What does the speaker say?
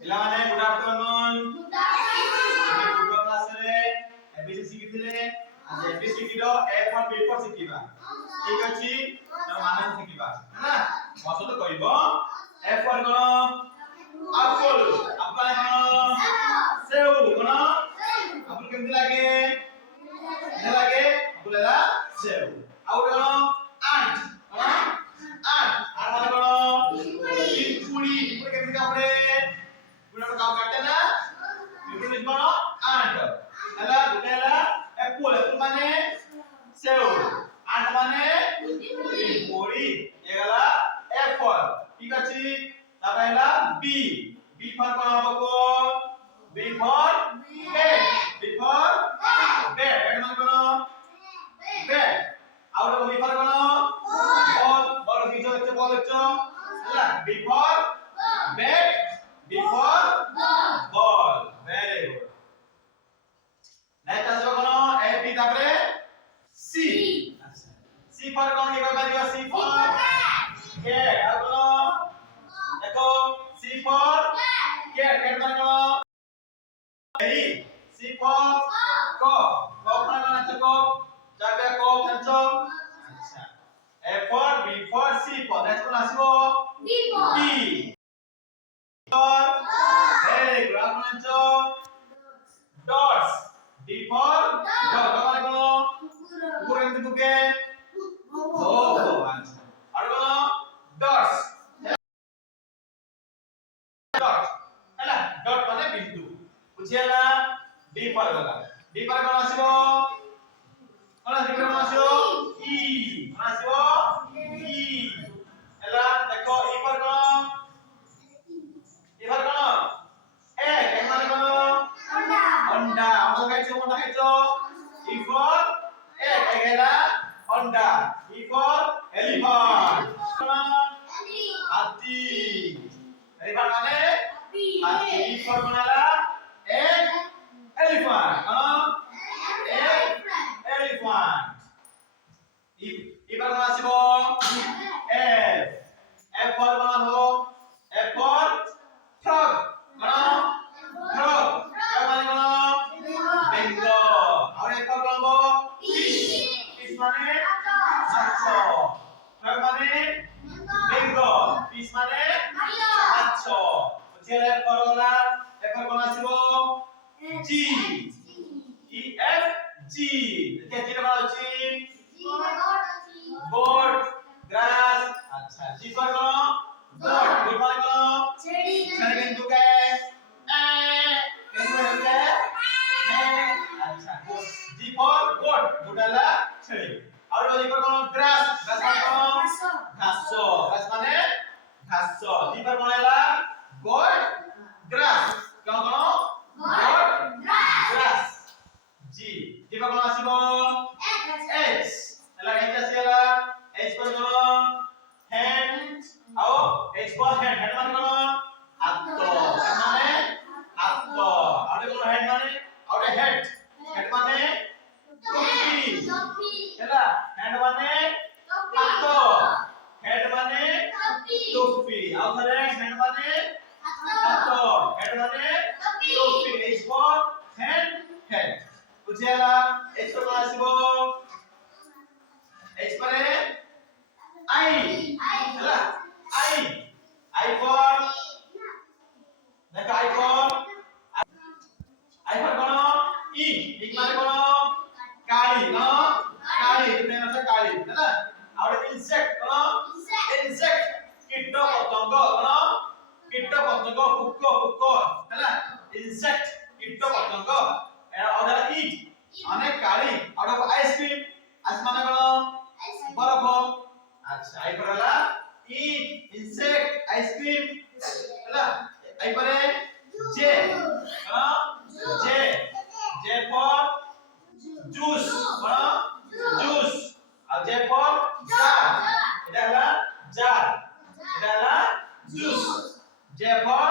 ପିଲାମାନେ good afternoon. Good afternoon. ପୂର୍ବ କ୍ଲାସରେ ଏବିସି ଶିଖିଥିଲେ। ଆଜି ଏବିସିଡି ର ଏ ଫର ବି ଫର ଶିଖିବା। ଠିକ ଅଛି? ତ ମାନ ଶିଖିବା ହେଲା। ବସତ କହିବ ଏ ଫର କଣ? ଆପଲ। ଆପଲ କଣ? ସେଉ କଣ? ଆପଲ କେମିତି ଲାଗେ? କେମିତି ଲାଗେ? ଆପଲ ହେଲା ସେଉ। ଆଉ କଣ? ଆଣ୍ଟ କଣ? ଆଣ୍ଟ ମାନେ କଣ? ପିମ୍ପୁଡି। ପିମ୍ପୁଡି କେମିତି କାମୁଡେ? ପୁରା କାମ କାଟେ ନା? ପିମ୍ପୁଡି କଣ? ଆଣ୍ଟ। ହେଲା ଗୋଟେ ହେଲା ଏପୁଲ। ଏପୁଲ ମାନେ ସେଉ। ଆଣ୍ଟ ମାନେ ପିମ୍ପୁଡି। ଏ ହେଲା ଏ ଫର। ଠିକ ଅଛି? ତାପରେ ହେଲା ବি। বি ফর কোন হবে কো? B for bat. B for bat. Bat মানে কোন? ব্যাট। আর ওটা বি ফর কোন? বল। বল কিছু হচ্ছে বল হচ্ছে ହେଲା B for bat. B for ball. Very good. Next আসবে কোন? এ বি তারপরে সি। আচ্ছা সি ফর কোন কি কইবা দিও? C for cat. আর কোন? দেখো সি ফর ক্যাট। ক্যাট মানে কোন? এই সি ফর কক। কক মানে কোন আছে কক? যাবে কক জানছো? আচ্ছা A for B for C for. Next কোন আসিব? B for D for very good. আর কোন আনছো? ডটস। D for dot. মানে কোন? কুকুর এমনি বুকে ও আচ্ছা। আর কোন? ডটস। ডট ହେଲା ডট মানে বিন্দু বুঝিলা? ডি পরে গলা। ডি পরে কোন আসিব? কোন আসিব? কোন আসিব? ই। কোন আসিব? ই। ହେଲା দেখো ই পরে কোন? ই পরে কোন? এ। এ মানে কোন? Honda. অন্ডা। আমরা খাইছো কোনটা খাইছো? E for egg. এগ ହେଲା অন্ডা। E for elephant. হাতি। এলিফ্যান্ট মানে হাতি। ই ফর কোন ହେଲା? Egg elephant. কোন? Egg elephant. এবার কোন আসিব? এফ। এফ ফর কোন হলো? F for frog. কোন? ফ্রগ। ফ্রগ মানে কোন? বেঙ্গল। আর এফ ফর কোন হলো? ফিশ। ফিশ মানে মাছ। ফ্রগ মানে বেঙ্গল। ফিশ মানে মাছ। বুঝিলা? এফ ফর গলা। এফ ফর কোন আসিব? জি। E F G. দেখে জি র আছে গোট গ্রাস। আচ্ছা জি ফর কোন? গোট। গোট মানে কোন? ছেড়ে কিন্তু কে এ কিন্তু কে এ। আচ্ছা জি ফর গোট। গোট হলা ছেড়ে। আর জি ফর কোন? গ্রাস। গ্রাস মানে কোন? ঘাস। ঘাস মানে ঘাস। জি ফর কোন হলা? গোট গ্রাস। কোন কোন? Goat glass. G G for কোন আসিব? H ହେଲା H ଆସିଗଲା। H ପରେ କଣ? hand ଆଉ H for hand। hand ମାନେ କଣ? ହାତ। hand ମାନେ ହାତ। ଆଉ ଗୋଟେ କଣ? hand ମାନେ ଆଉ ଗୋଟେ head। head ମାନେ ଟୋପି। ହେଲା hand ମାନେ ହାତ। head ମାନେ ଟୋପି। ଆଉ ଥରେ hand ମାନେ ହାତ। head ମାନେ ଟୋପି। H for hand head। ବୁଝିହେଲା? H ପରେ କଣ ଆସିବ? H ପରେ I ହେଲା I I for ଦେଖ I for କଣ? ଇ ମାନେ କଣ? କାଳି। କଣ? କାଳି। ଦୁନିଆ ନାଁ କାଳି ହେଲା। ଆଉ ଗୋଟେ ଇନସେକ୍ଟ। କଣ? ଇନସେକ୍ଟ କୀଟ ପତଙ୍ଗ। କଣ? କୀଟ ପତଙ୍ଗ ପୋକ ପୋକ ହେଲା ଇନସେକ୍ଟ କୀଟ ପତଙ୍ଗ। ଆଉ ଗୋଟେ ଇ ମାନେ କାଳି। ଆଉ ଗୋଟେ ଆଇସ୍କ୍ରିମ। ଆଇସ୍ ମାନେ କଣ? বরফ। আচ্ছা আই পরে হলা ই ইনসেক্ট আইসক্রিম হলা। আই পরে জে কোন? J J for juice. কোন? জুস। আর জে ফর জার। এটা হলা জার। এটা হলা জুস। J for